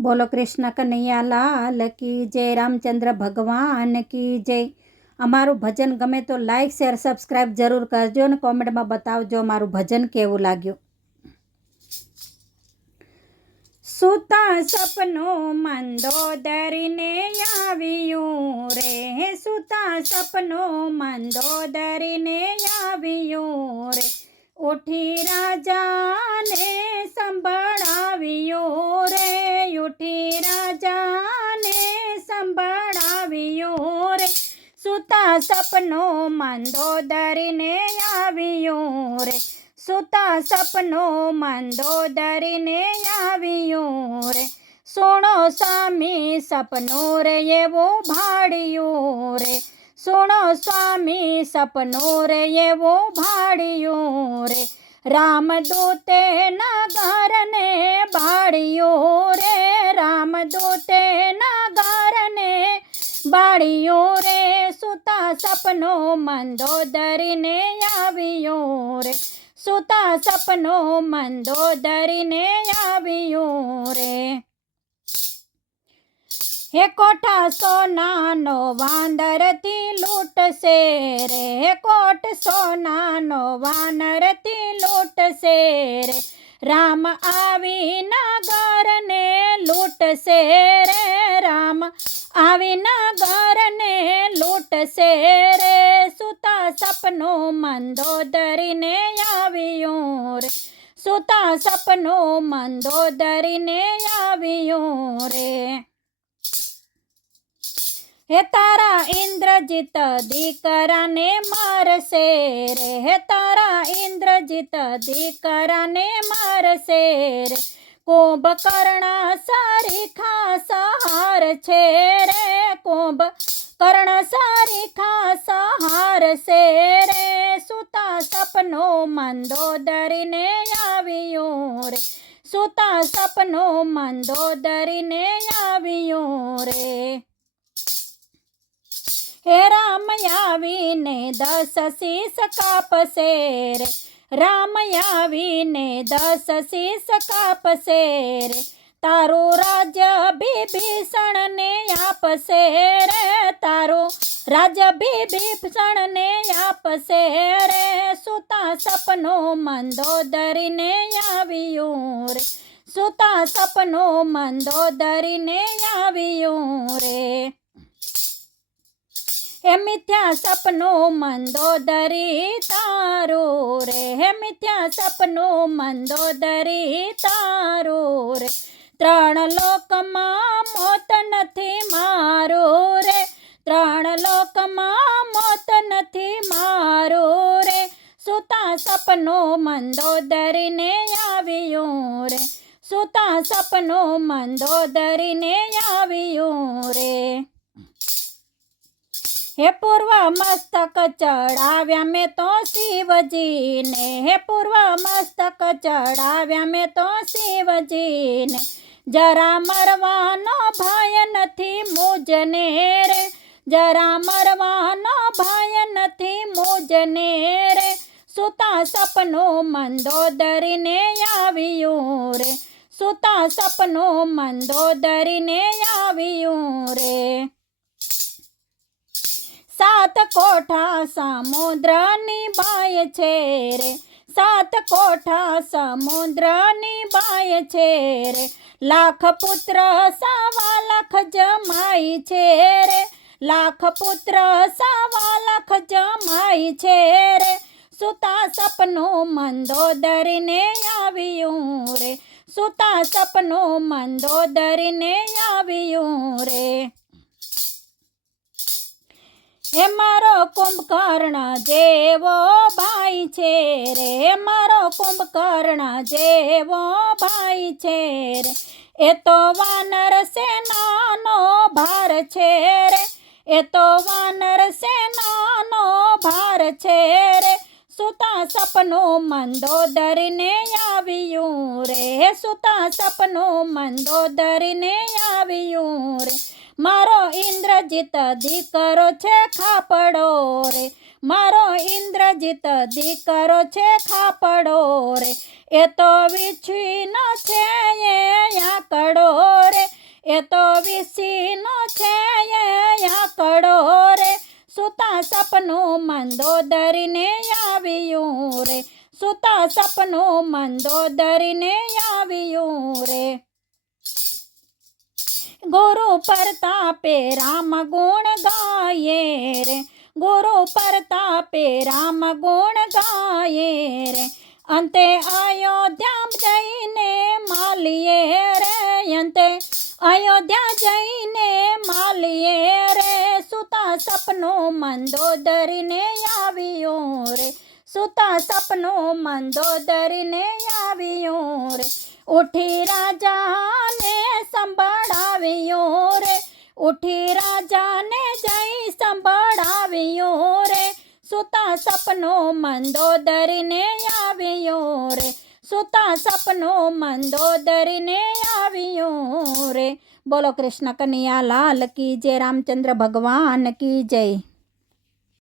બોલો કૃષ્ણ કનૈયા લાલ કી જય રામચંદ્ર ભગવાન કી જય અમારું ભજન ગમે તો લાઈક શેર સબસ્ક્રાઈબ જરૂર કરજો અને કોમેન્ટમાં બતાવજો મારું ભજન કેવું લાગ્યું. સુતા સપનું મંદોદરીને આવ્યું રે, સુતા સપનું મંદોદરીને આવ્યું રે, ઉઠી રાજાને સુતા સપનું મંદોદરીને આવ્યું રે. સુતા સપનું મંદોદરીને આવ્યું રે. સુણો સ્વામી સપનો રે એવો ભાડ્યું રે. સુણો સ્વામી સપનો રે એવો ભાડ્યું રે. રામદૂતે નગરને બાળ્યો રે. રામદૂતે નગરને બાળ્યો રે. સુતા સપનો મંદોદરીને આવ્યો રે. સુતા સપનો મંદોદરીને આવ્યો રે. હે કોઠા સોનાનો વાંદરથી લૂંટશે રે. હે કોટ સોનાનો વાનરથી લૂંટશે રે. રામ આવી નગરને લૂંટશે રે રામ. આવી ઘરને લૂંટશે રે. સુતા સપનું મંદોદરીને આવ્યું રે. સુતા સપનું મંદોદરીને આવ્યું રે. હે તારા ઇન્દ્રજીત દીકરાને મારશે રે. હે તારા ઇન્દ્રજીત દીકરાને મારશે રે. કુંભકર્ણ સારી ખાસ હાર છે કુંભ કર્ણ સારી ખાસ હાર છે રે સુતા સપનો મંદોદરીને આવ્યું રે. સુતા સપનો મંદોદરીને આવ્યું રે. હે રામ આવીને દસ શીસ કાપશે રે. રામ આવીને દસ શીસ કાપશે રે. તારું રાજ્ય વિભીષણને આપશે રે, તારું રાજ્ય વિભીષણને આપશે રે. સુતા સપનું મંદોદરીને આવ્યું રે. સુતા સપનું મંદોદરીને આવ્યું રે. હે મિથ્યા સપનો મંદોદરી તારો રે. હે મિથ્યા સપનો મંદોદરી તારો રે. ત્રણ લોકમાં મોત નથી મારો રે. ત્રણ લોકમાં મોત નથી મારો રે. સુતા સપનું મંદોદરીને આવ્યું રે. સુતા સપનું મંદોદરીને આવ્યું રે. હે પૂર્વ મસ્તક ચડાવ્યા મેં તો શિવજીને. હે પૂર્વ મસ્તક ચડાવ્યા મેં તો શિવજીને. જરા મરવાનો ભય નથી મુજને રે. જરા મરવાનો ભય નથી મુજને રે. સુતા સપનું મંદોદરીને આવ્યું રે. સુતા સપનું મંદોદરીને આવ્યું રે. સાત કોઠા સમુદ્રની બાય છે રે. સાત કોઠા સમુદ્રની બાય છે રે. લાખ પુત્ર સાવા લાખ જમાય છે રે. લાખ પુત્ર સાવા લાખ જમાય છે રે. સુતા સપનું મંદોદરીને આવ્યું રે. સુતા સપનું મંદોદરીને આવ્યું રે. હે મારો કુંભકર્ણ જેવો ભાઈ છે રે મારો કુંભકર્ણ જેવો ભાઈ છે રે. એ તો વાનર સેનાનો ભાર છે રે, એ તો વાનર સેનાનો ભાર છે રે. સુતા સપનું મંદોદરીને આવ્યું રે, સુતા સપનું મંદોદરીને આવ્યું રે. મારો ઇન્દ્રજીત દીકરો છે ખાપડો રે. મારો ઇન્દ્રજીત દીકરો છે ખાપડો રે. એ તો વિછીનો છે એ આકડો રે. એ તો વિસીનો છે એ આકડો રે. સુતા સપનું મંદોદરીને આવ્યું રે. સુતા સપનું મંદોદરીને આવ્યું રે. ગુરુ પરતાપે રામ ગુણ ગાયે રે. ગુરુ પરતાપે રામ ગુણ ગાયે રે. અંતે અયોધ્યા જઈને માલીએ રે. અંતે અયોધ્યા જઈને માલીએ રે. સુતા સપનો મંદોદરીને આવ્યો રે. સુતા સપનો મંદોદરીને આવ્યો રે. ઉઠી રાજાને સંભળાવ્યું રે ઉઠી રાજાને જઈ સંભળાવ્યો રે સુતા સપનો મંદોદરીને આવ્યો રે સુતા સપનો મંદોદરીને આવ્યો રે બોલો કૃષ્ણ કનૈયા, લાલ કી જય, રામચંદ્ર ભગવાન કી જય.